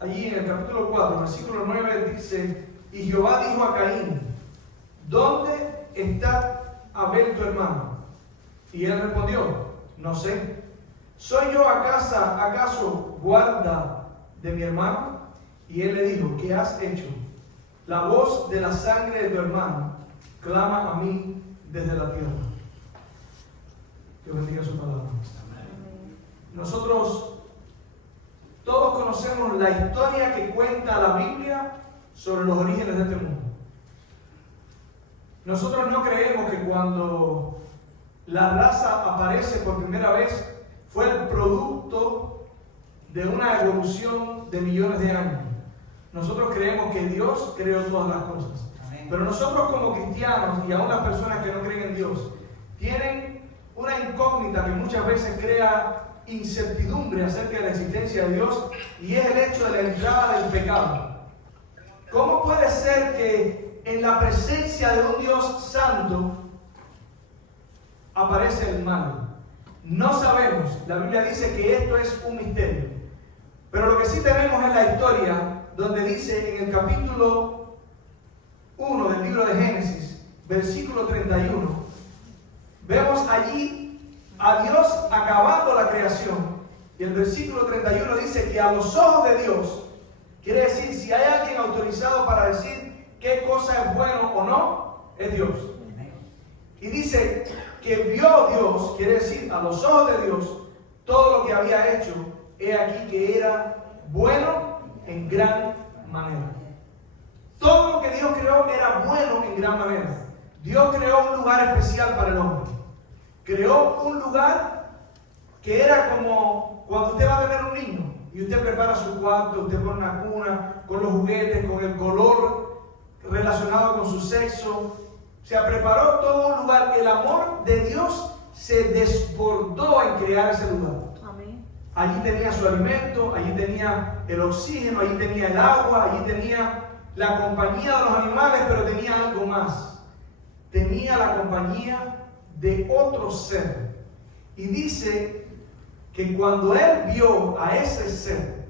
allí en el capítulo 4, versículo 9, dice: y Jehová dijo a Caín: ¿dónde está Abel tu hermano? Y él respondió: no sé. ¿Soy yo acaso guarda de mi hermano? Y él le dijo: ¿qué has hecho? La voz de la sangre de tu hermano clama a mí desde la tierra. Dios bendiga su palabra. Nosotros todos conocemos la historia que cuenta la Biblia sobre los orígenes de este mundo. Nosotros no creemos que cuando la raza aparece por primera vez fue el producto de una evolución de millones de años. Nosotros creemos que Dios creó todas las cosas. Pero nosotros como cristianos, y aún las personas que no creen en Dios, tienen una incógnita que muchas veces crea incertidumbre acerca de la existencia de Dios, y es el hecho de la entrada del pecado. ¿Cómo puede ser que en la presencia de un Dios santo aparece el mal? No sabemos. La Biblia dice que esto es un misterio. Pero lo que sí tenemos es la historia donde dice en el capítulo 1 del libro de Génesis, versículo 31, vemos allí a Dios acabando la creación. Y el versículo 31 dice que a los ojos de Dios, quiere decir, si hay alguien autorizado para decir qué cosa es bueno o no, es Dios. Y dice que vio Dios, quiere decir, a los ojos de Dios, todo lo que había hecho, he aquí que era bueno en gran manera. Todo lo que Dios creó era bueno en gran manera. Dios creó un lugar especial para el hombre. Creó un lugar que era como cuando usted va a tener un niño y usted prepara su cuarto, usted pone una cuna, con los juguetes, con el color relacionado con su sexo. Se preparó todo un lugar. El amor de Dios se desbordó en crear ese lugar. Amén. Allí tenía su alimento, allí tenía el oxígeno, allí tenía el agua, allí tenía la compañía de los animales, pero tenía algo más. Tenía la compañía de otro ser. Y dice que cuando él vio a ese ser,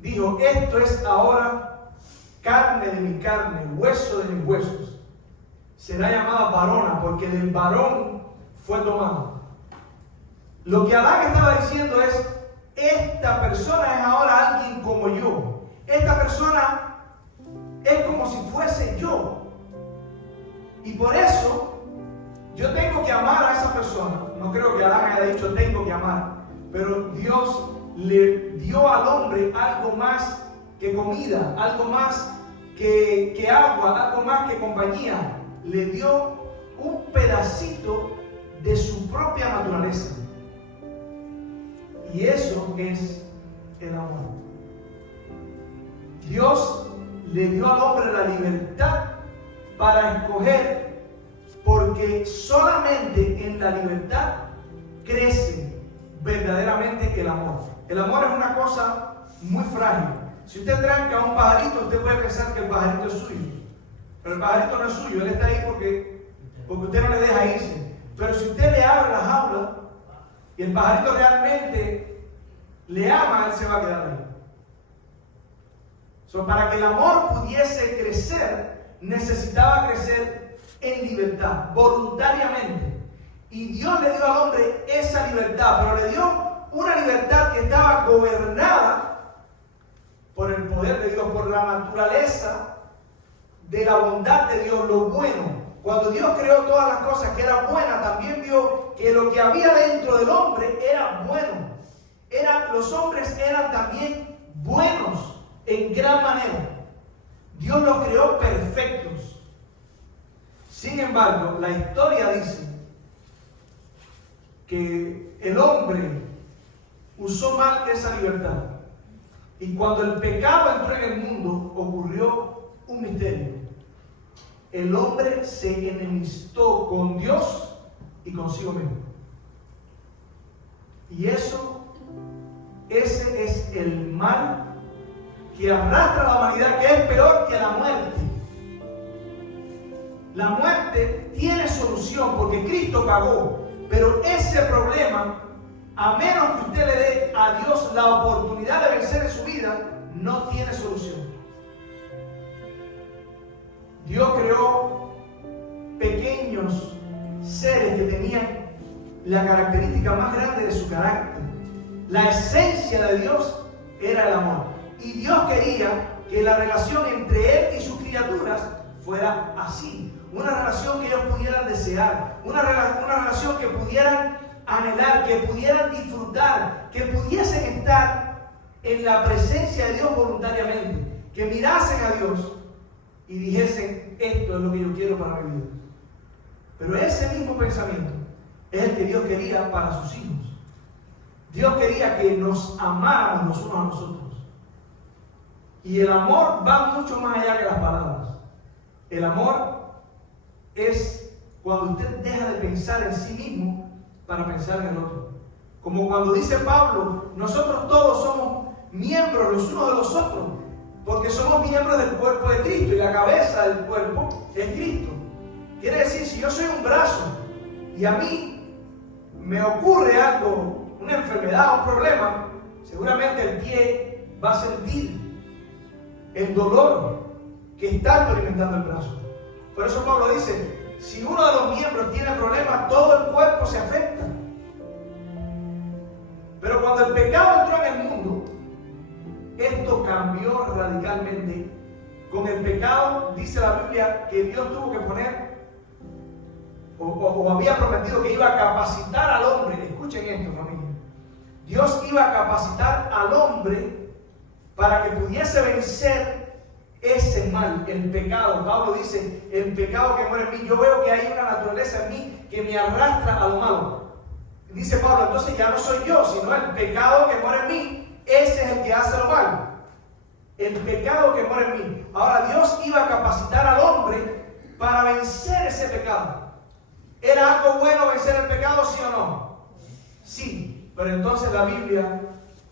dijo: esto es ahora carne de mi carne, hueso de mis huesos. Será llamada varona, porque del varón fue tomado. Lo que Adán estaba diciendo es: esta persona es ahora alguien como yo. Esta persona es como si fuese yo. Y por eso yo tengo que amar a esa persona. No creo que Adán haya dicho tengo que amar, pero Dios le dio al hombre algo más que comida, algo más que agua, algo más que compañía. Le dio un pedacito de su propia naturaleza. Y eso es el amor. Dios le dio al hombre la libertad para escoger, porque solamente en la libertad crece verdaderamente el amor. El amor es una cosa muy frágil. Si usted tranca a un pajarito, usted puede pensar que el pajarito es suyo. Pero el pajarito no es suyo, él está ahí porque usted no le deja irse. Pero si usted le abre la jaula y el pajarito realmente le ama, él se va a quedar ahí. Para que el amor pudiese crecer, necesitaba crecer en libertad, voluntariamente. Y Dios le dio al hombre esa libertad, pero le dio una libertad que estaba gobernada por el poder de Dios, por la naturaleza de la bondad de Dios, lo bueno. Cuando Dios creó todas las cosas que eran buenas, también vio que lo que había dentro del hombre era bueno. Los hombres eran también buenos en gran manera. Dios los creó perfectos. Sin embargo, la historia dice que el hombre usó mal esa libertad. Y cuando el pecado entró en el mundo, ocurrió un misterio. El hombre se enemistó con Dios y consigo mismo. Y ese es el mal que arrastra a la humanidad, que es peor que la muerte. La muerte tiene solución porque Cristo pagó, pero ese problema, a menos que usted le dé a Dios la oportunidad de vencer en su vida, no tiene solución. Dios creó pequeños seres que tenían la característica más grande de su carácter. La esencia de Dios era el amor. Y Dios quería que la relación entre Él y sus criaturas fuera así. Una relación que ellos pudieran desear, una relación que pudieran anhelar, que pudieran disfrutar, que pudiesen estar en la presencia de Dios voluntariamente, que mirasen a Dios y dijesen: esto es lo que yo quiero para mi vida. Pero ese mismo pensamiento es el que Dios quería para sus hijos. Dios quería que nos amáramos los unos a los otros. Y el amor va mucho más allá que las palabras. El amor es cuando usted deja de pensar en sí mismo para pensar en el otro. Como cuando dice Pablo, nosotros todos somos miembros los unos de los otros, porque somos miembros del cuerpo de Cristo y la cabeza del cuerpo es Cristo. Quiere decir, si yo soy un brazo y a mí me ocurre algo, una enfermedad, un problema, seguramente el pie va a sentir el dolor que está experimentando el brazo. Por eso Pablo dice, si uno de los miembros tiene problemas, todo el cuerpo se afecta. Pero cuando el pecado entró en el mundo, esto cambió radicalmente. Con el pecado, dice la Biblia, que Dios tuvo que poner, o había prometido que iba a capacitar al hombre. Escuchen esto, familia. Dios iba a capacitar al hombre para que pudiese vencer ese mal, el pecado. Pablo dice, el pecado que muere en mí. Yo veo que hay una naturaleza en mí que me arrastra a lo malo. Dice Pablo, entonces ya no soy yo, sino el pecado que muere en mí. Ese es el que hace lo malo. El pecado que muere en mí. Ahora Dios iba a capacitar al hombre para vencer ese pecado. ¿Era algo bueno vencer el pecado, sí o no? Sí, pero entonces la Biblia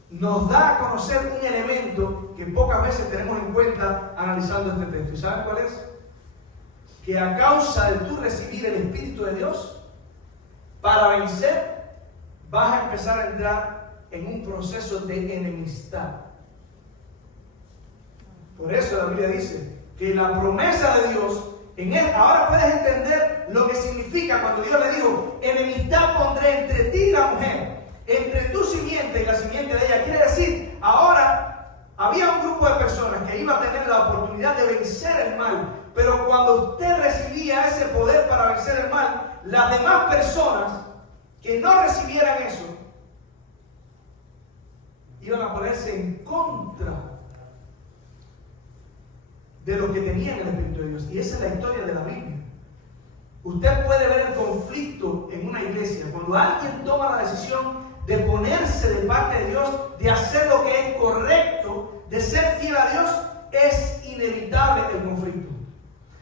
nos da a conocer un elemento que pocas veces tenemos en cuenta analizando este texto. ¿Y saben cuál es? Que a causa de tú recibir el Espíritu de Dios, para vencer, vas a empezar a entrar en un proceso de enemistad. Por eso la Biblia dice que la promesa de Dios, ahora puedes entender lo que significa cuando Dios le dijo, enemistad pondré entre ti y la mujer, entre tu simiente y la simiente de ella. Quiere decir, ahora había un grupo de personas que iba a tener la oportunidad de vencer el mal, pero cuando usted recibía ese poder para vencer el mal, las demás personas que no recibieran eso iban a ponerse en contra de lo que tenía el Espíritu de Dios. Y esa es la historia de la Biblia. Usted puede ver el conflicto en una iglesia cuando alguien toma la decisión de ponerse de parte de Dios, de hacer lo que es correcto, de ser fiel a Dios. Es inevitable el conflicto,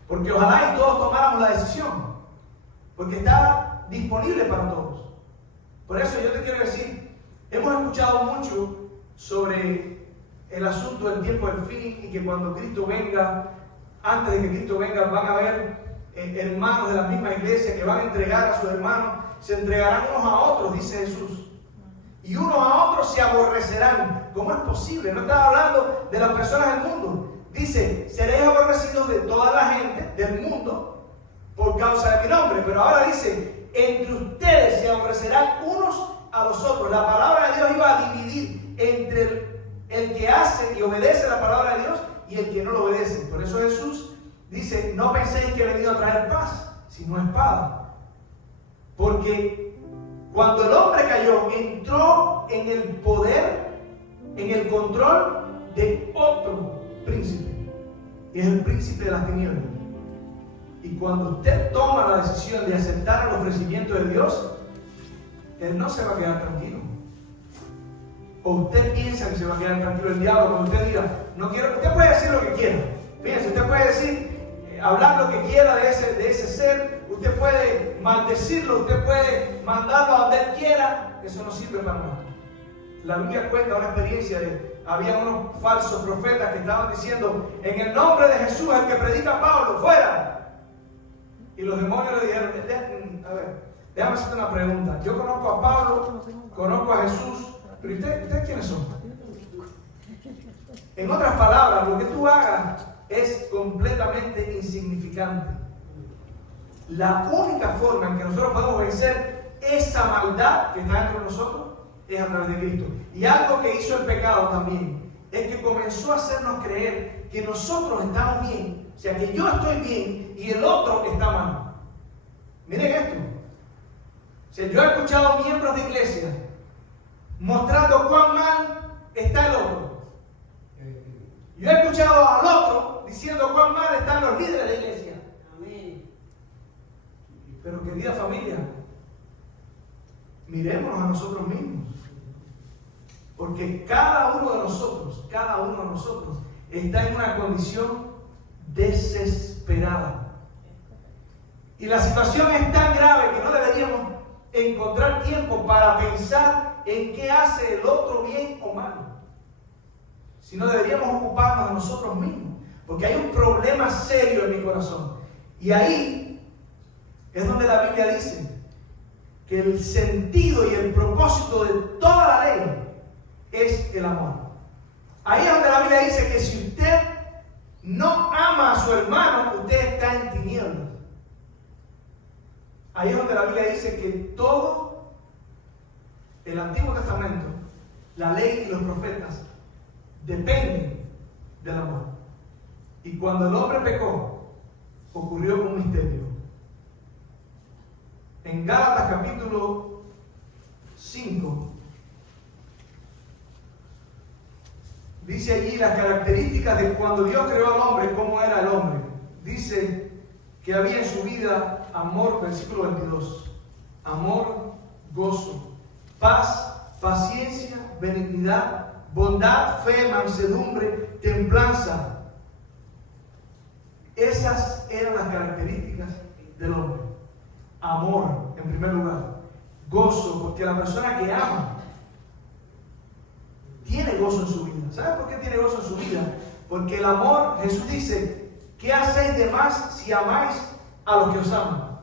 porque ojalá y todos tomáramos la decisión, porque está disponible para todos. Por eso yo te quiero decir, hemos escuchado mucho sobre el asunto del tiempo del fin y que cuando Cristo venga, antes de que Cristo venga, van a haber hermanos de la misma iglesia que van a entregar a sus hermanos, se entregarán unos a otros, dice Jesús, y unos a otros se aborrecerán. ¿Cómo es posible? No está hablando de las personas del mundo. Dice, seréis aborrecidos de toda la gente del mundo por causa de mi nombre. Pero ahora dice, entre ustedes se aborrecerán unos a los otros. La palabra de Dios iba a dividir entre el que hace y obedece la palabra de Dios y el que no lo obedece. Por eso Jesús dice, no penséis que he venido a traer paz, sino espada. Porque cuando el hombre cayó, entró en el poder, en el control de otro príncipe, y es el príncipe de las tinieblas. Y cuando usted toma la decisión de aceptar el ofrecimiento de Dios, Él no se va a quedar tranquilo. O usted piensa que se va a quedar tranquilo el diablo cuando usted diga, no quiero. Usted puede decir lo que quiera. Fíjense, usted puede decir, hablar lo que quiera de ese ser. Usted puede maldecirlo, usted puede mandarlo a donde Él quiera. Eso no sirve para nada. La Biblia cuenta una experiencia había unos falsos profetas que estaban diciendo, en el nombre de Jesús, el que predica Pablo, fuera. Y los demonios le dijeron, a ver, déjame hacerte una pregunta. Yo conozco a Pablo, conozco a Jesús, pero ¿ustedes quiénes son? En otras palabras, lo que tú hagas es completamente insignificante. La única forma en que nosotros podemos vencer esa maldad que está dentro de nosotros es a través de Cristo. Y algo que hizo el pecado también es que comenzó a hacernos creer que nosotros estamos bien, o sea, que yo estoy bien y el otro está mal. Miren esto. O sea, yo he escuchado miembros de iglesia mostrando cuán mal está el otro. Yo he escuchado al otro diciendo cuán mal están los líderes de la iglesia. Amén. Pero querida familia, mirémonos a nosotros mismos. Porque cada uno de nosotros está en una condición desesperada. Y la situación es tan grave que no deberíamos encontrar tiempo para pensar en qué hace el otro bien o mal, sino deberíamos ocuparnos de nosotros mismos, porque hay un problema serio en mi corazón. Y ahí es donde la Biblia dice que el sentido y el propósito de toda la ley es el amor. Ahí es donde la Biblia dice que si usted no ama a su hermano, usted está en tinieblas. Ahí es donde la Biblia dice que todo el Antiguo Testamento, la ley y los profetas, dependen del amor. Y cuando el hombre pecó, ocurrió un misterio. En Gálatas capítulo 5, dice allí las características de cuando Dios creó al hombre, cómo era el hombre. Dice que había en su vida amor, versículo 22, amor, gozo, paz, paciencia, benignidad, bondad, fe, mansedumbre, templanza. Esas eran las características del hombre. Amor, en primer lugar. Gozo, porque la persona que ama tiene gozo en su vida. ¿Sabe por qué tiene gozo en su vida? Porque el amor, Jesús dice, ¿qué hacéis de más si amáis a los que os aman?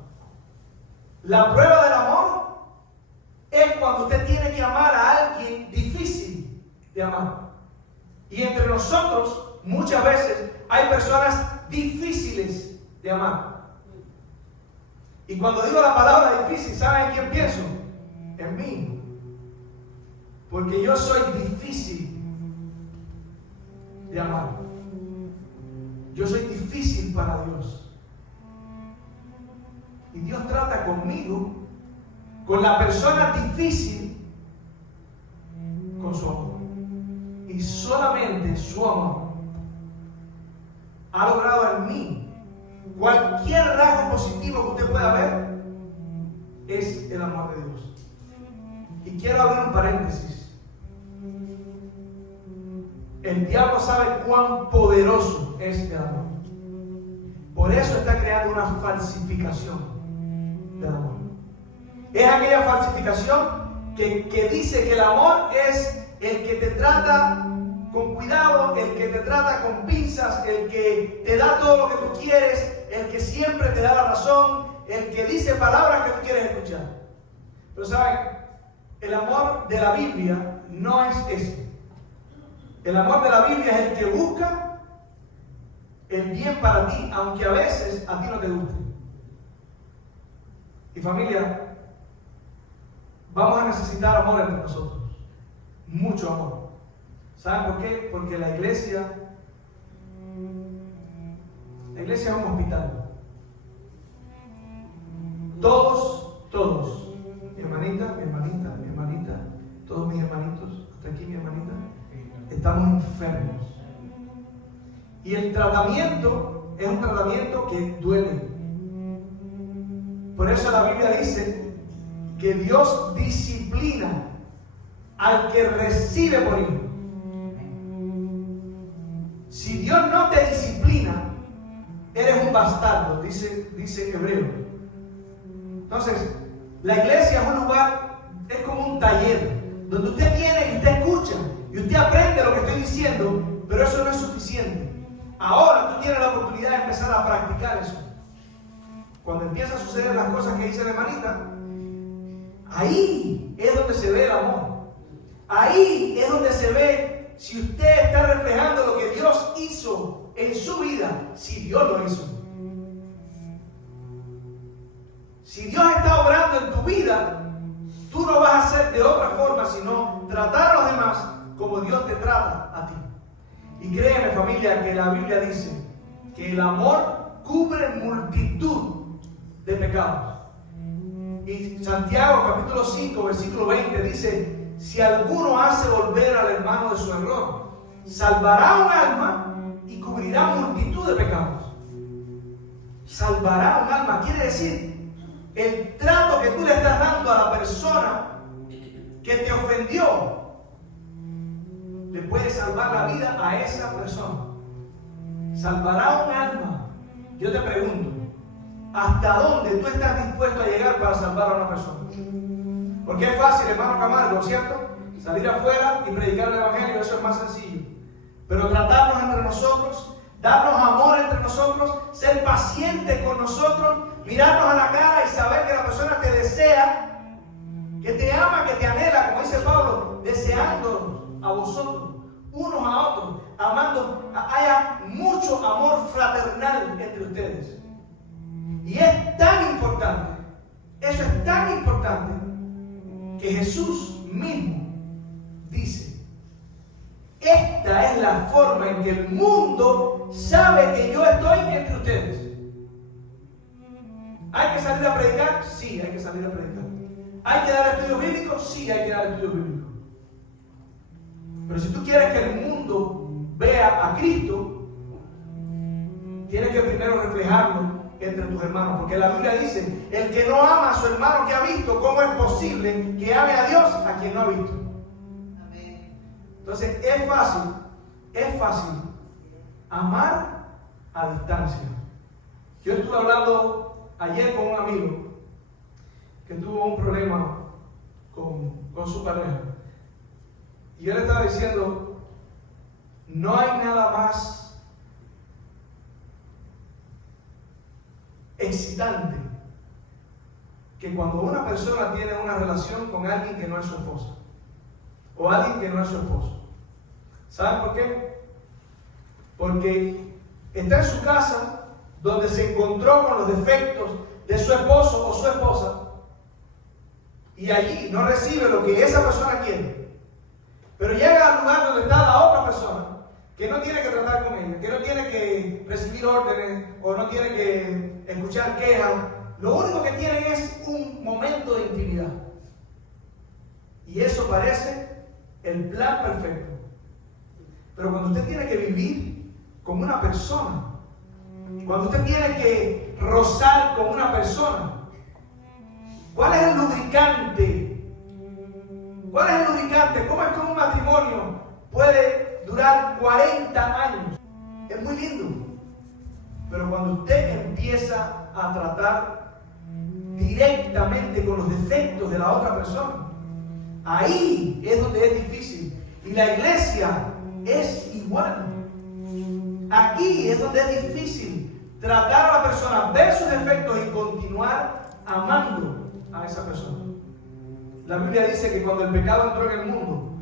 La prueba del amor es cuando usted tiene que amar a alguien difícil de amar. Y entre nosotros, muchas veces, hay personas difíciles de amar. Y cuando digo la palabra difícil, ¿saben en quién pienso? En mí. Porque yo soy difícil de amar. Yo soy difícil para Dios. Y Dios trata conmigo, con la persona difícil, con su amor. Y solamente su amor ha logrado en mí cualquier rasgo positivo que usted pueda ver, es el amor de Dios. Y quiero abrir un paréntesis. El diablo sabe cuán poderoso es el amor. Por eso está creando una falsificación del amor. Es aquella falsificación que dice que el amor es el que te trata con cuidado, el que te trata con pinzas, el que te da todo lo que tú quieres, el que siempre te da la razón, el que dice palabras que tú quieres escuchar. Pero saben, el amor de la Biblia no es eso. El amor de la Biblia es el que busca el bien para ti, aunque a veces a ti no te guste. Y familia, vamos a necesitar amor entre nosotros. Mucho amor. ¿Saben por qué? Porque la iglesia es un hospital. Todos, mi hermanita, todos mis hermanitos, hasta aquí mi hermanita, estamos enfermos. Y el tratamiento es un tratamiento que duele. Por eso la Biblia dice que Dios disciplina al que recibe por hijo. Si Dios no te disciplina, eres un bastardo, dice Hebreo. Entonces, la iglesia es un lugar, es como un taller, donde usted viene y usted escucha, y usted aprende lo que estoy diciendo, pero eso no es suficiente. Ahora tú tienes la oportunidad de empezar a practicar eso. Cuando empiezan a suceder las cosas que dice la hermanita, ahí es donde se ve el amor. Ahí es donde se ve si usted está reflejando lo que Dios hizo en su vida, si Dios lo hizo. Si Dios está obrando en tu vida, tú no vas a hacer de otra forma, sino tratar a los demás como Dios te trata a ti. Y créeme, familia, que la Biblia dice que el amor cubre multitud de pecados. Y Santiago capítulo 5 versículo 20 dice: si alguno hace volver al hermano de su error, salvará un alma y cubrirá multitud de pecados. Salvará un alma, quiere decir, el trato que tú le estás dando a la persona que te ofendió le puede salvar la vida a esa persona. Salvará un alma. Yo te pregunto, ¿hasta dónde tú estás dispuesto a llegar para salvar a una persona? Porque es fácil, hermano Camargo, ¿cierto? Salir afuera y predicar el evangelio, eso es más sencillo. Pero tratarnos entre nosotros, darnos amor entre nosotros, ser pacientes con nosotros, mirarnos a la cara y saber que la persona te desea, que te ama, que te anhela, como dice Pablo, deseándonos a vosotros, unos a otros, amando, haya mucho amor fraternal entre ustedes. Y es tan importante, eso es tan importante, que Jesús mismo dice: esta es la forma en que el mundo sabe que yo estoy entre ustedes. ¿Hay que salir a predicar? Sí, hay que salir a predicar. ¿Hay que dar estudios bíblicos? Sí, hay que dar estudios bíblicos. Pero si tú quieres que el mundo vea a Cristo, tienes que primero reflejarlo entre tus hermanos. Porque la Biblia dice: el que no ama a su hermano que ha visto, ¿cómo es posible que ame a Dios a quien no ha visto? Entonces es fácil amar a distancia. Yo estuve hablando ayer con un amigo que tuvo un problema con su pareja. Y yo le estaba diciendo: no hay nada más excitante que cuando una persona tiene una relación con alguien que no es su esposa o alguien que no es su esposo. ¿Saben por qué? Porque está en su casa, donde se encontró con los defectos de su esposo o su esposa, y allí no recibe lo que esa persona quiere. Pero llega al lugar donde está la otra persona, que no tiene que tratar con ella, que no tiene que recibir órdenes o no tiene que escuchar quejas. Lo único que tienen es un momento de intimidad. Y eso parece el plan perfecto. Pero cuando usted tiene que vivir con una persona, cuando usted tiene que rozar con una persona, ¿cuál es el lubricante? ¿Cuál es el lubricante? ¿Cómo es que un matrimonio puede durar 40 años? Es muy lindo. Pero cuando usted empieza a tratar directamente con los defectos de la otra persona, ahí es donde es difícil. Y la iglesia es igual. Aquí es donde es difícil tratar a la persona, ver sus defectos y continuar amando a esa persona. La Biblia dice que cuando el pecado entró en el mundo,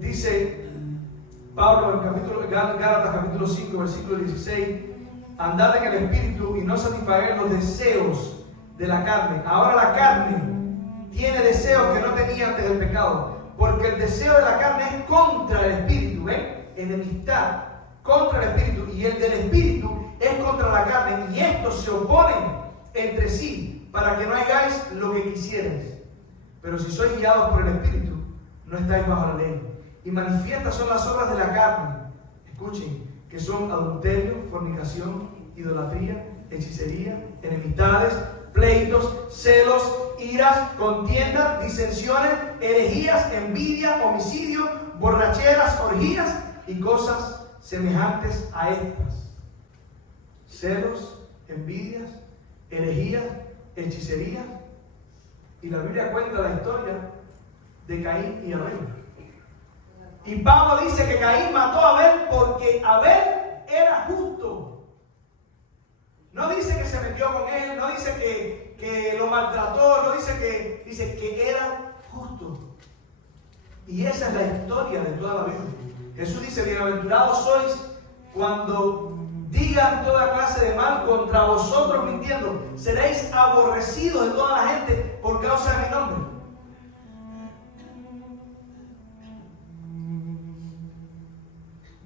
dice Pablo en Gálatas capítulo 5, versículo 16: andad en el Espíritu y no satisfagáis los deseos de la carne. Ahora la carne tiene deseos que no tenía antes del pecado, porque el deseo de la carne es contra el Espíritu, ¿ven? Enemistad contra el Espíritu, y el del Espíritu es contra la carne, y estos se oponen entre sí, para que no hagáis lo que quisierais. Pero si sois guiados por el Espíritu, no estáis bajo la ley. Y manifiestas son las obras de la carne, escuchen, que son adulterio, fornicación, idolatría, hechicería, enemistades, pleitos, celos, iras, contiendas, disensiones, herejías, envidia, homicidio, borracheras, orgías y cosas semejantes a estas. Celos, envidias, herejías, hechicerías. Y la Biblia cuenta la historia de Caín y Abel. Y Pablo dice que Caín mató a Abel porque Abel era justo. No dice que se metió con él, no dice que lo maltrató, no dice que era justo. Y esa es la historia de toda la Biblia. Jesús dice, bienaventurados sois cuando digan toda clase de mal contra vosotros mintiendo. Seréis aborrecidos de toda la gente por causa de mi nombre.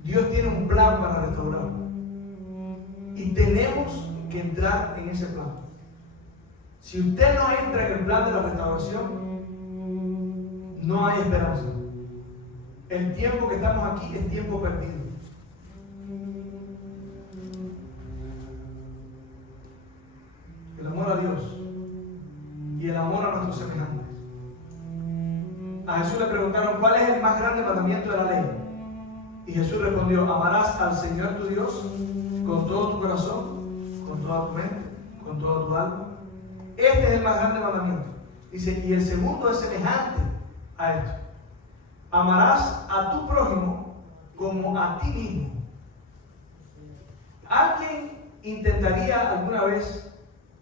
Dios tiene un plan para restaurarnos. Y tenemos que entrar en ese plan. Si usted no entra en el plan de la restauración, no hay esperanza. El tiempo que estamos aquí es tiempo perdido. El amor a Dios y el amor a nuestros semejantes. A Jesús le preguntaron, ¿cuál es el más grande mandamiento de la ley? Y Jesús respondió, amarás al Señor tu Dios con todo tu corazón, con toda tu mente, con toda tu alma. Este es el más grande mandamiento. Dice, y el segundo es semejante a esto. Amarás a tu prójimo como a ti mismo. ¿Alguien intentaría alguna vez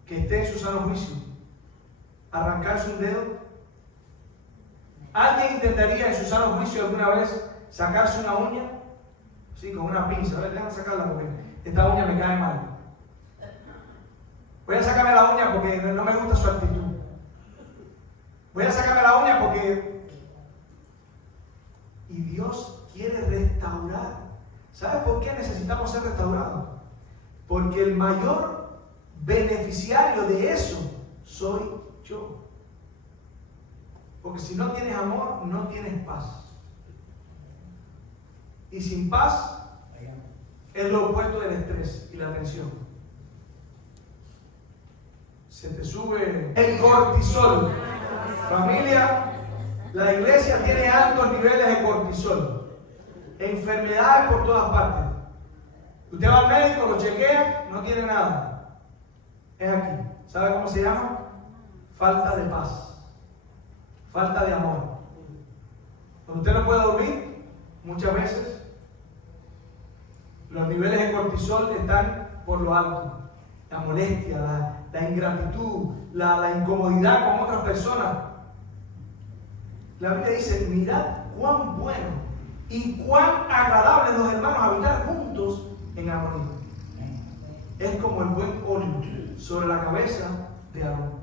que esté en su sano juicio arrancarse un dedo? ¿Alguien intentaría en su sano juicio alguna vez sacarse una uña? Sí, con una pinza. A ver, déjame sacarla porque esta uña me cae mal. Voy a sacarme la uña porque no me gusta su actitud. Voy a sacarme la uña porque... Y Dios quiere restaurar. ¿Sabes por qué necesitamos ser restaurados? Porque el mayor beneficiario de eso soy yo. Porque si no tienes amor, no tienes paz. Y sin paz es lo opuesto del estrés y la tensión. Se te sube el cortisol. Familia, la iglesia tiene altos niveles de cortisol. Enfermedades por todas partes. Usted va al médico, lo chequea, no tiene nada. Es aquí. ¿Sabe cómo se llama? Falta de paz. Falta de amor. Cuando usted no puede dormir, muchas veces los niveles de cortisol están por lo alto. La molestia, la ingratitud, la incomodidad con otras personas. La Biblia dice, mirad cuán bueno y cuán agradable los hermanos habitar juntos en armonía. Es como el buen óleo sobre la cabeza de Aarón.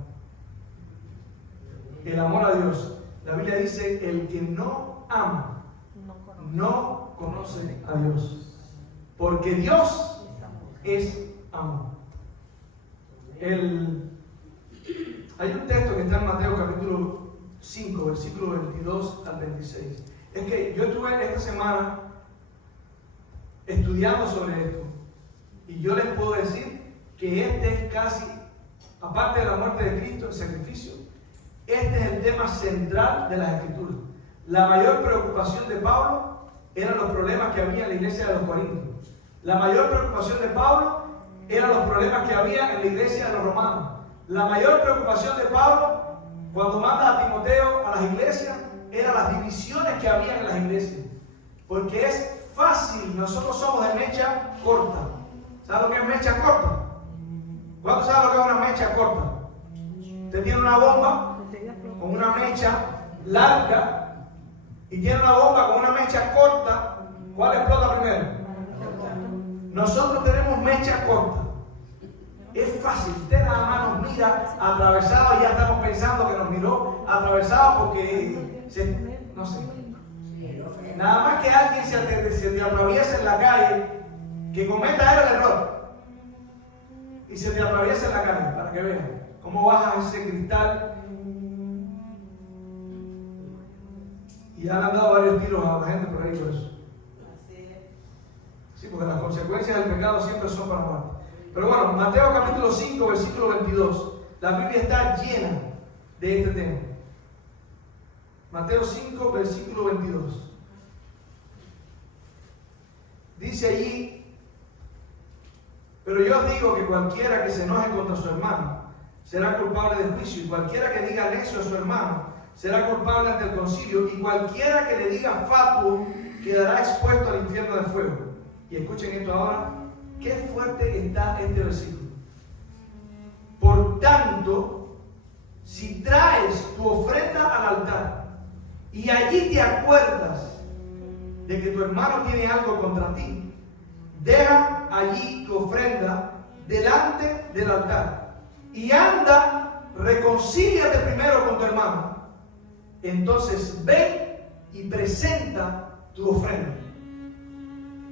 El amor a Dios. La Biblia dice, el que no ama, no conoce a Dios. Porque Dios es amor. Hay un texto que está en Mateo capítulo 5, versículo 22 al 26. Es que yo estuve esta semana estudiando sobre esto. Y yo les puedo decir que este es casi, aparte de la muerte de Cristo, el sacrificio, este es el tema central de las Escrituras. La mayor preocupación de Pablo eran los problemas que había en la iglesia de los Corintios. La mayor preocupación de Pablo eran los problemas que había en la iglesia de los romanos. La mayor preocupación de Pablo, cuando manda a Timoteo a las iglesias, eran las divisiones que había en las iglesias. Porque es fácil, nosotros somos de mecha corta. ¿Sabe lo que es mecha corta? ¿Cuántos saben lo que es una mecha corta? Usted tiene una bomba con una mecha larga y tiene una bomba con una mecha corta. ¿Cuál explota primero? Nosotros tenemos mecha corta. Es fácil, usted nada más nos mira atravesado y ya estamos pensando que nos miró atravesado porque no sé. Nada más que alguien se te atraviesa en la calle, que cometa el error y se te atraviesa en la calle, para que vean cómo baja ese cristal. Y han dado varios tiros a la gente por ahí por eso. Sí, porque las consecuencias del pecado siempre son para muerte. Pero bueno, Mateo capítulo 5, versículo 22. La Biblia está llena de este tema. Mateo 5, versículo 22. Dice allí, pero yo os digo que cualquiera que se enoje contra su hermano será culpable de juicio, y cualquiera que diga necio a su hermano será culpable ante el concilio, y cualquiera que le diga fatuo quedará expuesto al infierno de fuego. Y escuchen esto ahora, qué fuerte está este versículo. Por tanto, si traes tu ofrenda al altar y allí te acuerdas de que tu hermano tiene algo contra ti, deja allí tu ofrenda delante del altar y anda, reconcíliate primero con tu hermano. Entonces ven y presenta tu ofrenda.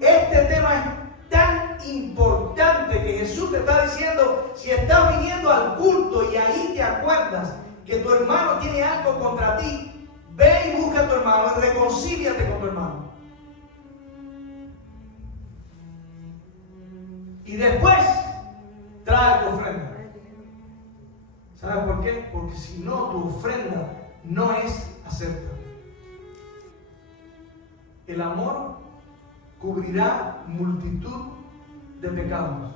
Este tema es tan importante que Jesús te está diciendo: si estás viniendo al culto y ahí te acuerdas que tu hermano tiene algo contra ti, ve y busca a tu hermano y reconcíliate con tu hermano. Y después trae tu ofrenda. ¿Sabes por qué? Porque si no, tu ofrenda no es aceptada. El amor cubrirá multitud de pecados.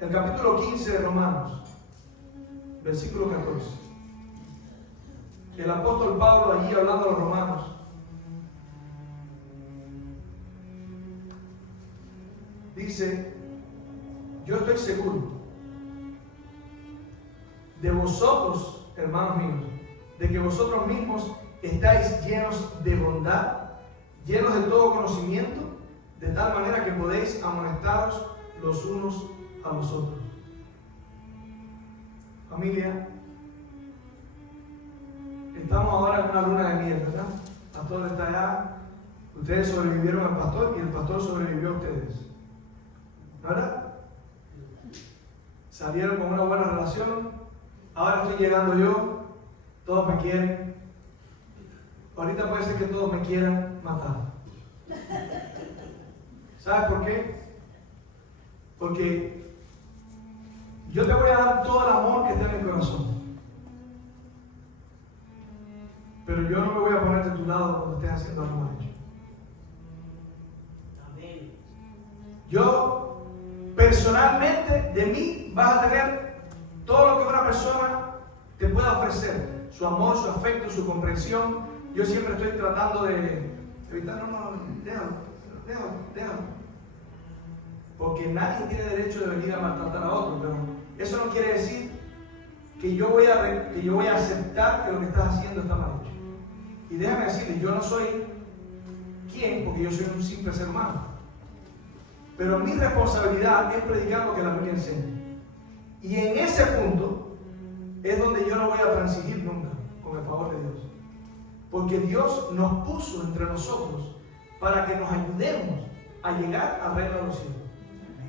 El capítulo 15 de Romanos, versículo 14. El apóstol Pablo, allí hablando a los romanos, dice: yo estoy seguro de vosotros, hermanos míos, de que vosotros mismos estáis llenos de bondad, llenos de todo conocimiento, de tal manera que podéis amonestaros los unos a los otros. Familia, estamos ahora en una luna de miel, ¿verdad? El pastor está allá, ustedes sobrevivieron al pastor y el pastor sobrevivió a ustedes, ¿verdad? Salieron con una buena relación. Ahora estoy llegando yo, todos me quieren. Ahorita puede ser que todos me quieran matar. ¿Sabes por qué? Porque yo te voy a dar todo el amor que está en mi corazón, pero yo no me voy a poner de tu lado cuando estés haciendo algo mal hecho. Yo, personalmente, de mí vas a tener todo lo que una persona te pueda ofrecer: su amor, su afecto, su comprensión. Yo siempre estoy tratando de evitar, déjalo. Porque nadie tiene derecho de venir a maltratar a otro, pero eso no quiere decir que yo voy a aceptar que lo que estás haciendo está mal hecho. Y déjame decirle, yo no soy quien, porque yo soy un simple ser humano. Pero mi responsabilidad es predicar lo que la Biblia enseña. Y en ese punto es donde yo no voy a transigir nunca con el favor de Dios. Porque Dios nos puso entre nosotros para que nos ayudemos a llegar al reino de los cielos.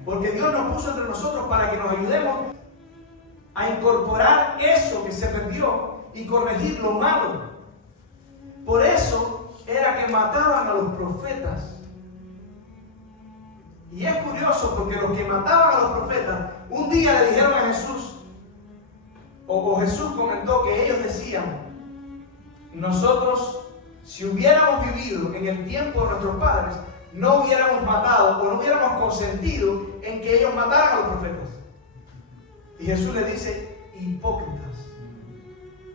Porque Dios nos puso entre nosotros para que nos ayudemos a incorporar eso que se perdió y corregir lo malo. Por eso era que mataban a los profetas. Y es curioso porque los que mataban a los profetas, un día le dijeron a Jesús, o Jesús comentó que ellos decían: nosotros, si hubiéramos vivido en el tiempo de nuestros padres, no hubiéramos matado o no hubiéramos consentido en que ellos mataran a los profetas. Y Jesús les dice: hipócritas.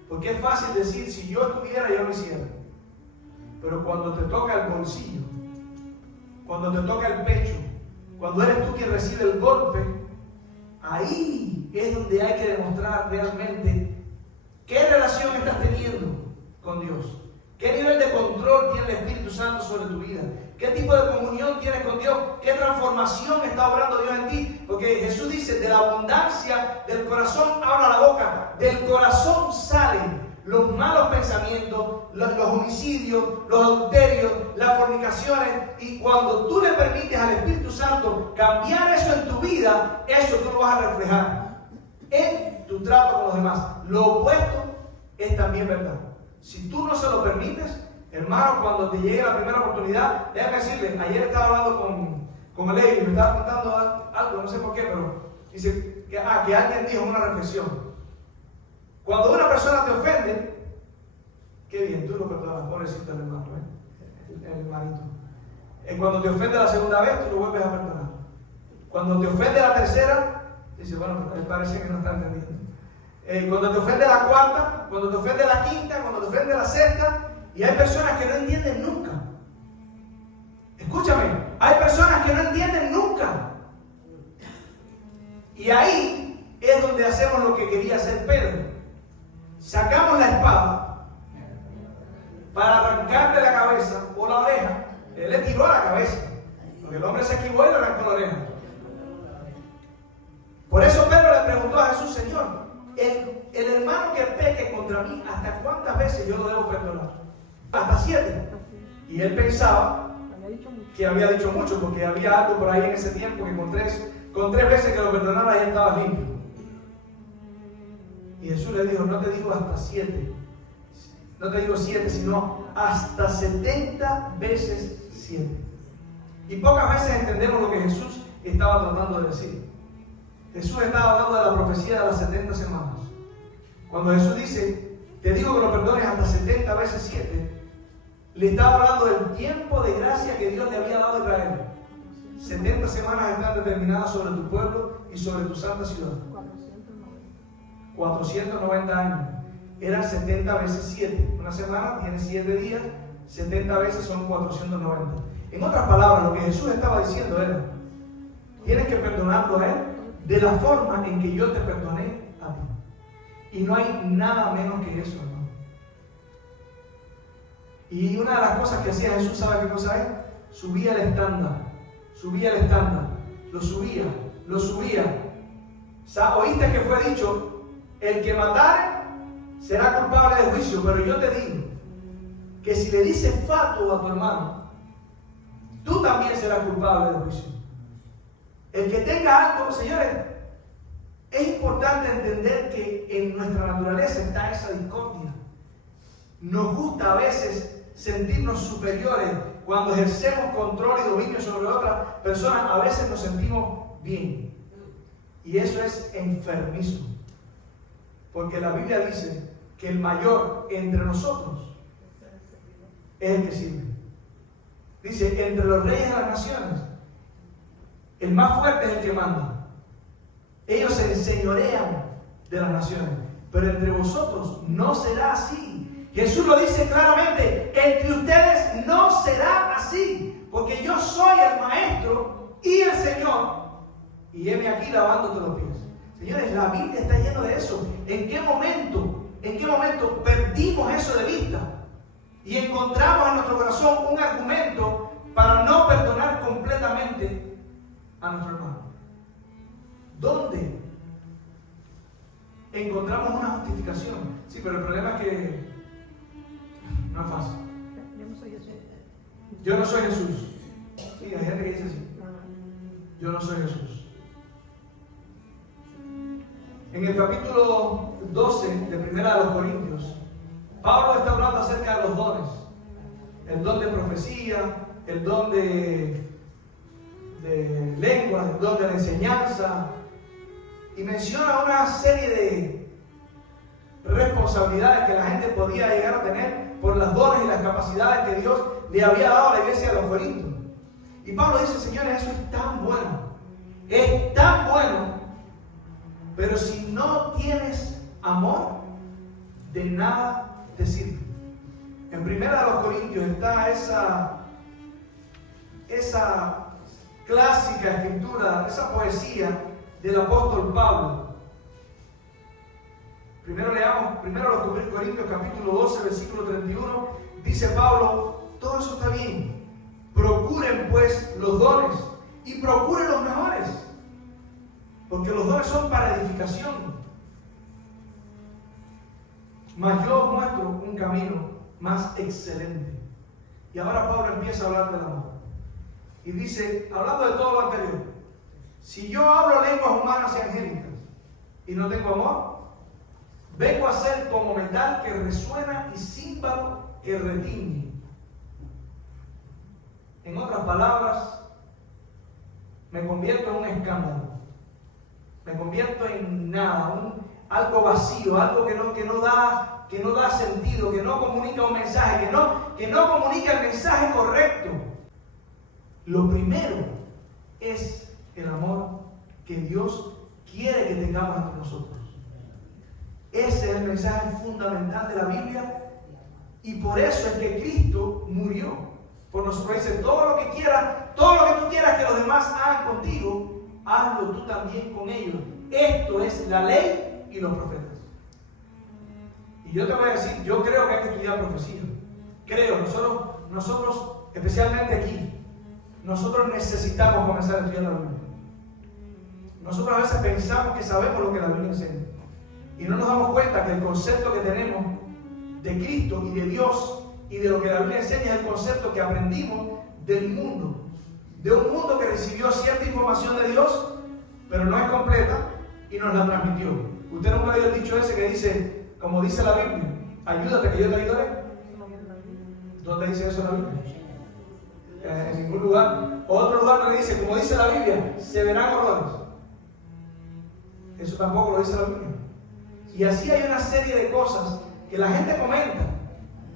Porque es fácil decir, si yo estuviera, yo lo hiciera. Pero cuando te toca el bolsillo, cuando te toca el pecho, cuando eres tú quien recibe el golpe, ahí es donde hay que demostrar realmente qué relación estás teniendo con Dios, qué nivel de control tiene el Espíritu Santo sobre tu vida, qué tipo de comunión tienes con Dios, qué transformación está obrando Dios en ti. Porque Jesús dice: de la abundancia del corazón habla la boca. Del corazón salen los malos pensamientos, los homicidios, los adulterios, las fornicaciones. Y cuando tú le permites al Espíritu Santo cambiar eso en tu vida, eso tú lo vas a reflejar en tu trato con los demás. Lo opuesto es también verdad. Si tú no se lo permites, hermano, cuando te llegue la primera oportunidad, déjame decirle, ayer estaba hablando con el y me estaba contando algo, no sé por qué, pero dice que alguien dijo en una reflexión: cuando una persona te ofende, qué bien, tú lo perdonas, pobrecito el hermano, el hermanito. Cuando te ofende la segunda vez, tú lo vuelves a perdonar. Cuando te ofende la tercera, dice: bueno, él parece que no está entendiendo. Cuando te ofende la cuarta, cuando te ofende la quinta, cuando te ofende la sexta. Y hay personas que no entienden nunca. Escúchame, hay personas que no entienden nunca. Y ahí es donde hacemos lo que quería hacer Pedro. Sacamos la espada para arrancarle la cabeza o la oreja, Él le tiró a la cabeza. Porque el hombre se equivocó y le arrancó la oreja. Por eso Pedro le preguntó a Jesús: Señor, el hermano que peque contra mí, ¿hasta cuántas veces yo lo debo perdonar? Hasta 7. Y él pensaba que había dicho mucho, porque había algo por ahí en ese tiempo que con tres veces que lo perdonara ya estaba limpio. Y Jesús le dijo: no te digo hasta 7, no te digo 7, sino hasta 70 veces 7. Y pocas veces entendemos lo que Jesús estaba tratando de decir. Jesús estaba hablando de la profecía de las 70 semanas. Cuando Jesús dice: te digo que lo perdones hasta 70 veces 7, le estaba hablando del tiempo de gracia que Dios le había dado a Israel. 70 semanas están determinadas sobre tu pueblo y sobre tu santa ciudad. 490 años. Eran 70 veces 7. Una semana tiene 7 días, 70 veces son 490. En otras palabras, lo que Jesús estaba diciendo era: tienes que perdonarlo a Él de la forma en que yo te perdoné a ti. Y no hay nada menos que eso, ¿no? Y una de las cosas que hacía Jesús, ¿sabe qué cosa es? Subía el estándar, lo subía. ¿Oíste que fue dicho: el que matare será culpable de juicio? Pero yo te digo que si le dices fatuo a tu hermano, tú también serás culpable de juicio. El que tenga algo, señores, es importante entender que en nuestra naturaleza está esa discordia. Nos gusta a veces sentirnos superiores. Cuando ejercemos control y dominio sobre otras personas, a veces nos sentimos bien. Y eso es enfermizo. Porque la Biblia dice que el mayor entre nosotros es el que sirve. Dice: entre los reyes de las naciones, el más fuerte es el que manda. Ellos se enseñorean de las naciones. Pero entre vosotros no será así. Jesús lo dice claramente: entre ustedes no será así, porque yo soy el Maestro y el Señor, y heme aquí lavándote los pies. Señores, la Biblia está llena de eso. ¿En qué momento perdimos eso de vista? Y encontramos en nuestro corazón un argumento para no perdonar completamente a nuestro hermano. ¿Dónde encontramos una justificación? Sí, pero el problema es que no es fácil. Yo no soy Jesús. Sí, hay gente que dice así. Yo no soy Jesús. En el capítulo 12 de Primera de los Corintios, Pablo está hablando acerca de los dones. El don de profecía, el don de lengua, el don de la enseñanza. Y menciona una serie de responsabilidades que la gente podía llegar a tener por las dones y las capacidades que Dios le había dado a la iglesia de los Corintios. Y Pablo dice: señores, eso es tan bueno, pero si no tienes amor, de nada te sirve. En Primera de los Corintios está esa clásica escritura, esa poesía del apóstol Pablo. Primero los Corintios capítulo 12, versículo 31, dice Pablo: todo eso está bien, procuren pues los dones y procuren los mejores, porque los dones son para edificación. Mas yo os muestro un camino más excelente. Y ahora Pablo empieza a hablar del amor. Y dice, hablando de todo lo anterior: si yo hablo lenguas humanas y angélicas y no tengo amor, vengo a ser como metal que resuena y címbalo que retiñe. En otras palabras, me convierto en un escándalo. Me convierto en nada, algo vacío, algo que no da sentido, que no comunica un mensaje, que no comunica el mensaje correcto. Lo primero es el amor que Dios quiere que tengamos entre nosotros. Ese es el mensaje fundamental de la Biblia, y por eso es que Cristo murió por nosotros. Dice: todo lo que tú quieras que los demás hagan contigo, hazlo tú también con ellos. Esto es la ley y los profetas. Y yo te voy a decir, yo creo que hay que estudiar profecía. Nosotros especialmente aquí, nosotros necesitamos comenzar a estudiar la Biblia. Nosotros a veces pensamos que sabemos lo que la Biblia enseña y no nos damos cuenta que el concepto que tenemos de Cristo y de Dios y de lo que la Biblia enseña es el concepto que aprendimos del mundo, de un mundo que recibió cierta información de Dios, pero no es completa y nos la transmitió. Usted nunca ha oído el dicho ese que dice, como dice la Biblia, ayúdate que yo te ayudaré. ¿Dónde dice eso la Biblia? En ningún lugar. Otro lugar donde dice, como dice la Biblia, se verán horrores. Eso tampoco lo dice la Biblia. Y así hay una serie de cosas que la gente comenta,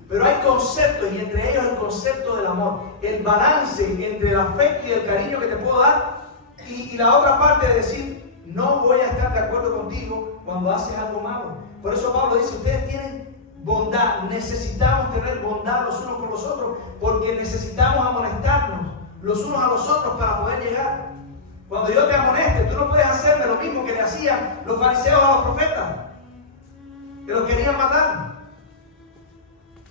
pero hay conceptos, y entre ellos el concepto del amor, el balance entre el afecto y el cariño que te puedo dar, y la otra parte de decir, no voy a estar de acuerdo contigo cuando haces algo malo. Por eso Pablo dice, ustedes tienen bondad, necesitamos tener bondad los unos con los otros, porque necesitamos amonestarnos los unos a los otros para poder llegar. Cuando yo te amoneste, tú no puedes hacerme lo mismo que le hacían los fariseos a los profetas, que los querían matar.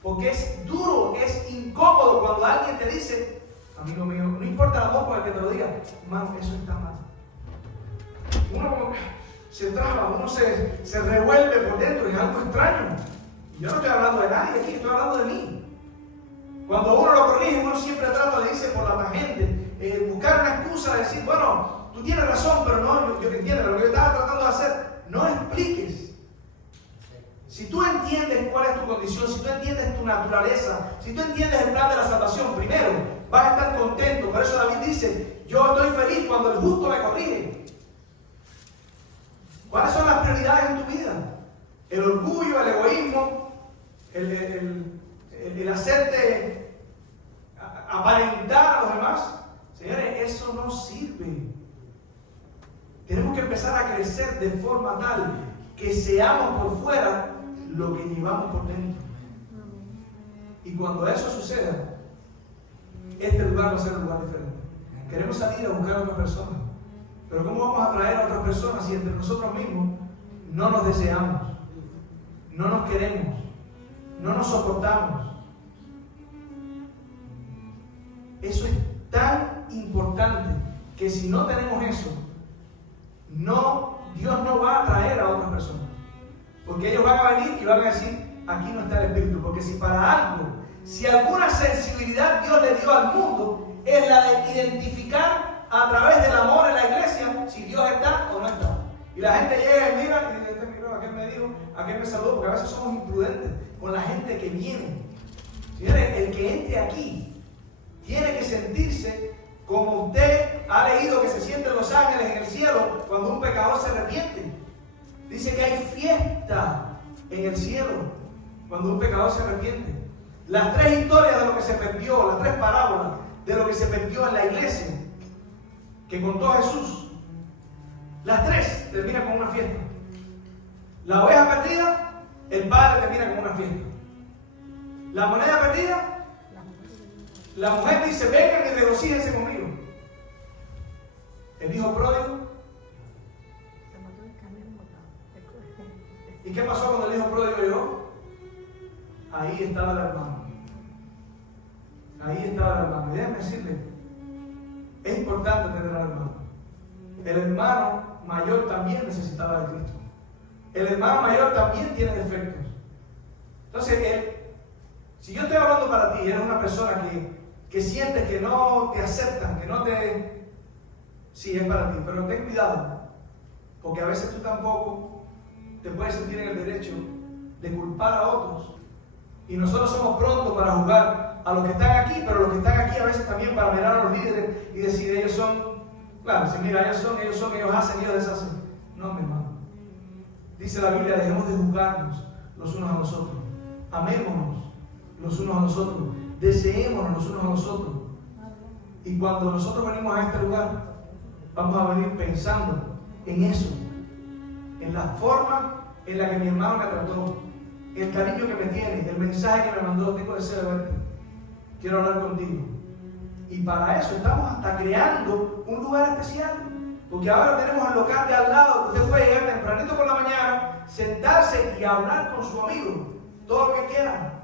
Porque es duro, es incómodo cuando alguien te dice, amigo mío, no importa la voz con el que te lo diga, hermano, eso está mal. Uno como se traba, uno se revuelve por dentro, es algo extraño. Yo no estoy hablando de nadie aquí, estoy hablando de mí. Cuando uno lo corrige, uno siempre trata de irse por la tangente, buscar una excusa, de decir, bueno, tú tienes razón, pero no, yo entiendo lo que yo estaba tratando de hacer. No expliques. Si tú entiendes cuál es tu condición, si tú entiendes tu naturaleza, si tú entiendes el plan de la salvación, primero vas a estar contento. Por eso David dice, yo estoy feliz cuando el justo me corrige. ¿Cuáles son las prioridades en tu vida? El orgullo, el egoísmo, el hacerte aparentar a los demás. Señores, eso no sirve. Tenemos que empezar a crecer de forma tal que seamos por fuera lo que llevamos por dentro. Y cuando eso suceda, este lugar va a ser un lugar diferente. Queremos salir a buscar a otras personas, pero ¿cómo vamos a atraer a otras personas si entre nosotros mismos no nos deseamos, no nos queremos, no nos soportamos? Eso es tan importante que si no tenemos eso, Dios no va a atraer a otras personas. Porque ellos van a venir y van a decir, aquí no está el Espíritu. Porque si para algo, si alguna sensibilidad Dios le dio al mundo, es la de identificar a través del amor en la iglesia si Dios está o no está. Y la gente llega y mira, y dice, mira, aquel me dijo, aquel me saludó, porque a veces somos imprudentes con la gente que viene. Señores, el que entre aquí tiene que sentirse como usted ha leído que se sienten los ángeles en el cielo cuando un pecador se arrepiente. Dice que hay fiesta en el cielo cuando un pecador se arrepiente. Las tres historias de lo que se perdió, las tres parábolas de lo que se perdió en la iglesia que contó Jesús, las tres terminan con una fiesta. La oveja perdida, el padre termina con una fiesta. La moneda perdida, la mujer dice, vengan y regocíjense conmigo. El hijo pródigo. ¿Y qué pasó cuando el hijo pródigo llegó? Ahí estaba el hermano. Ahí estaba el hermano. Y déjenme decirle, es importante tener al hermano. El hermano mayor también necesitaba de Cristo. El hermano mayor también tiene defectos. Entonces, si yo estoy hablando para ti, eres una persona que sientes que no te aceptan, que no te... Sí, es para ti, pero ten cuidado, porque a veces tú tampoco te puedes sentir en el derecho de culpar a otros. Y nosotros somos prontos para juzgar a los que están aquí, pero los que están aquí a veces también para mirar a los líderes y decir, ellos son, claro, si mira, ellos hacen, ellos deshacen. No, mi hermano. Dice la Biblia, dejemos de juzgarnos los unos a los otros. Amémonos los unos a los otros. Deseémonos los unos a los otros. Y cuando nosotros venimos a este lugar, vamos a venir pensando en eso, en la forma en la que mi hermano me trató, el cariño que me tiene, el mensaje que me mandó, tengo deseo de verte, quiero hablar contigo. Y para eso estamos hasta creando un lugar especial, porque ahora tenemos el local de al lado, que usted puede llegar tempranito por la mañana, sentarse y hablar con su amigo, todo lo que quiera.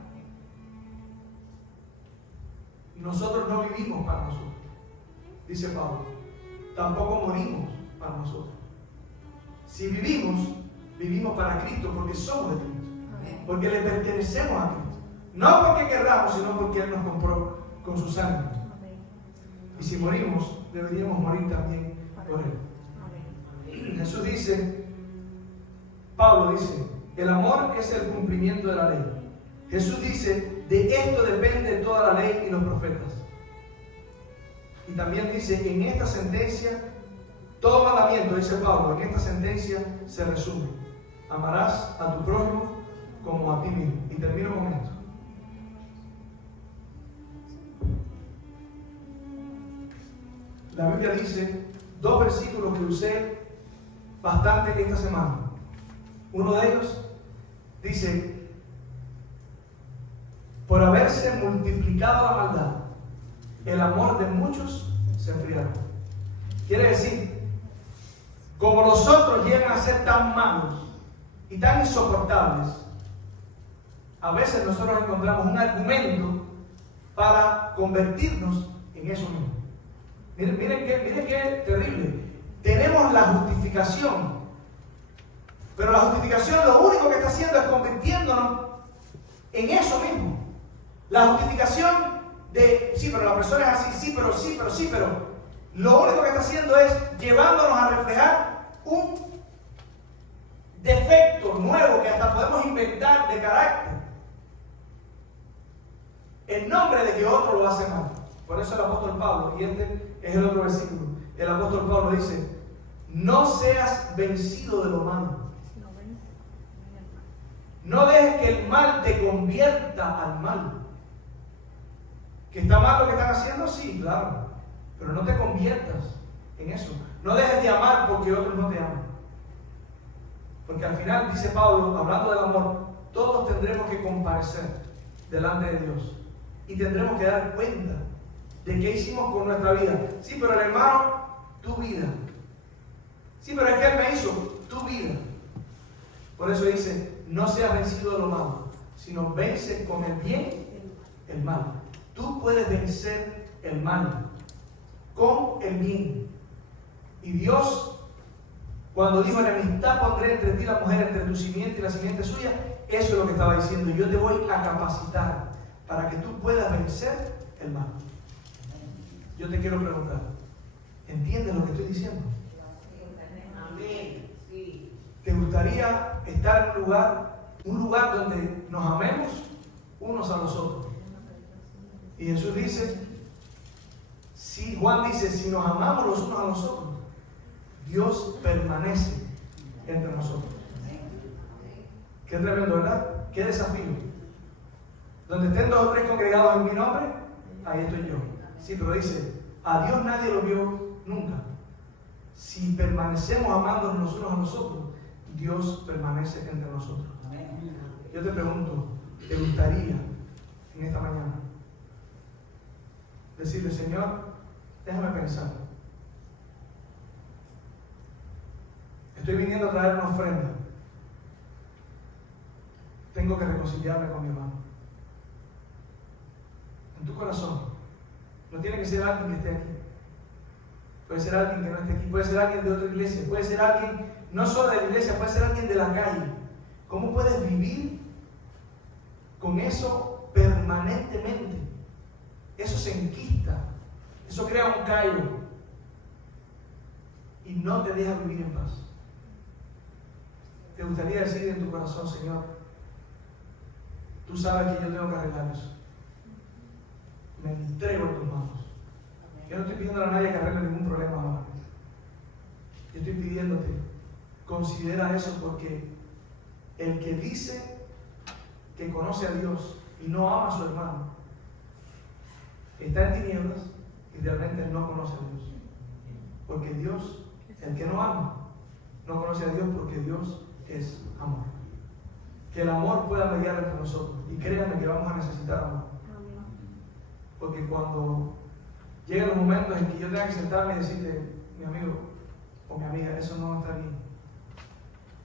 nosotros no vivimos para nosotros, dice Pablo. Tampoco morimos para nosotros. Si vivimos, vivimos para Cristo porque somos de Cristo. Porque le pertenecemos a Cristo. No porque querramos, sino porque Él nos compró con su sangre. Y si morimos, deberíamos morir también por Él. Jesús dice, Pablo dice, el amor es el cumplimiento de la ley. Jesús dice, de esto depende toda la ley y los profetas. Y también dice, en esta sentencia, todo mandamiento, dice Pablo, en esta sentencia se resume. Amarás a tu prójimo como a ti mismo. Y termino con esto. La Biblia dice, dos versículos que usé bastante esta semana. Uno de ellos dice, por haberse multiplicado la maldad, el amor de muchos se enfriará. Quiere decir, como los otros llegan a ser tan malos y tan insoportables, a veces nosotros encontramos un argumento para convertirnos en eso mismo. Miren qué terrible. Tenemos la justificación, pero la justificación lo único que está haciendo es convirtiéndonos en eso mismo. La justificación de, sí, pero la persona es así, sí, pero lo único que está haciendo es llevándonos a reflejar un defecto nuevo que hasta podemos inventar de carácter, en nombre de que otro lo hace mal. Por eso el apóstol Pablo, y este es el otro versículo, el apóstol Pablo dice, no seas vencido de lo malo. No dejes que el mal te convierta al mal. ¿Que está mal lo que están haciendo? Sí, claro. Pero no te conviertas en eso. No dejes de amar porque otros no te aman. Porque al final, dice Pablo, hablando del amor, todos tendremos que comparecer delante de Dios. Y tendremos que dar cuenta de qué hicimos con nuestra vida. Sí, pero el hermano, tu vida. Sí, pero es que él me hizo tu vida. Por eso dice, no seas vencido de lo malo, sino vence con el bien el mal. Tú puedes vencer el mal con el bien. Y Dios, cuando dijo, enemistad pondré entre ti y la mujer, entre tu simiente y la simiente suya, eso es lo que estaba diciendo. Yo te voy a capacitar para que tú puedas vencer el mal. Yo te quiero preguntar, ¿entiendes lo que estoy diciendo? Amén. Sí. ¿Te gustaría estar en un lugar donde nos amemos unos a los otros? Y Jesús dice, Juan dice, si nos amamos los unos a los otros, Dios permanece entre nosotros. Qué tremendo, ¿verdad? Qué desafío. Donde estén 2 o 3 congregados en mi nombre, ahí estoy yo. Sí, pero dice, a Dios nadie lo vio nunca. Si permanecemos amándonos los unos a los otros, Dios permanece entre nosotros. Yo te pregunto, ¿te gustaría en esta mañana decirle, Señor, déjame pensar? Estoy viniendo a traer una ofrenda. Tengo que reconciliarme con mi hermano. En tu corazón. No tiene que ser alguien que esté aquí. Puede ser alguien que no esté aquí. Puede ser alguien de otra iglesia. Puede ser alguien no solo de la iglesia, puede ser alguien de la calle. ¿Cómo puedes vivir con eso permanentemente? Eso se enquista. Eso crea un callo. Y no te deja vivir en paz. ¿Te gustaría decir en tu corazón, Señor, tú sabes que yo tengo que arreglar eso? Me entrego en tus manos. Yo no estoy pidiendo a nadie que arregle ningún problema ahora. Yo estoy pidiéndote, considera eso, porque el que dice que conoce a Dios y no ama a su hermano, está en tinieblas y realmente no conoce a Dios. Porque Dios, el que no ama, no conoce a Dios, porque Dios es amor. Que el amor pueda mediar entre nosotros. Y créanme que vamos a necesitar amor. Porque cuando lleguen los momentos en que yo tenga que sentarme y decirle, mi amigo o mi amiga, eso no está bien.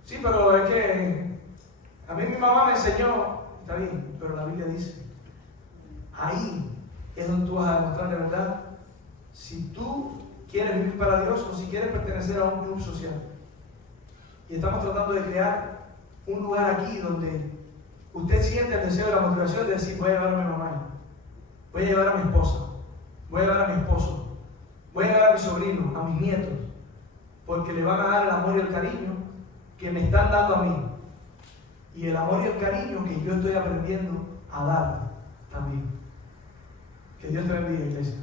Sí, pero es que a mí mi mamá me enseñó, está bien, pero la Biblia dice, ahí es donde tú vas a demostrar de verdad si tú quieres vivir para Dios o si quieres pertenecer a un club social. Y estamos tratando de crear un lugar aquí donde usted siente el deseo y la motivación de decir: voy a llevar a mi mamá, voy a llevar a mi esposa, voy a llevar a mi esposo, voy a llevar a mis sobrinos, a mis nietos, porque le van a dar el amor y el cariño que me están dando a mí, y el amor y el cariño que yo estoy aprendiendo a dar también. Que Dios te bendiga, iglesia.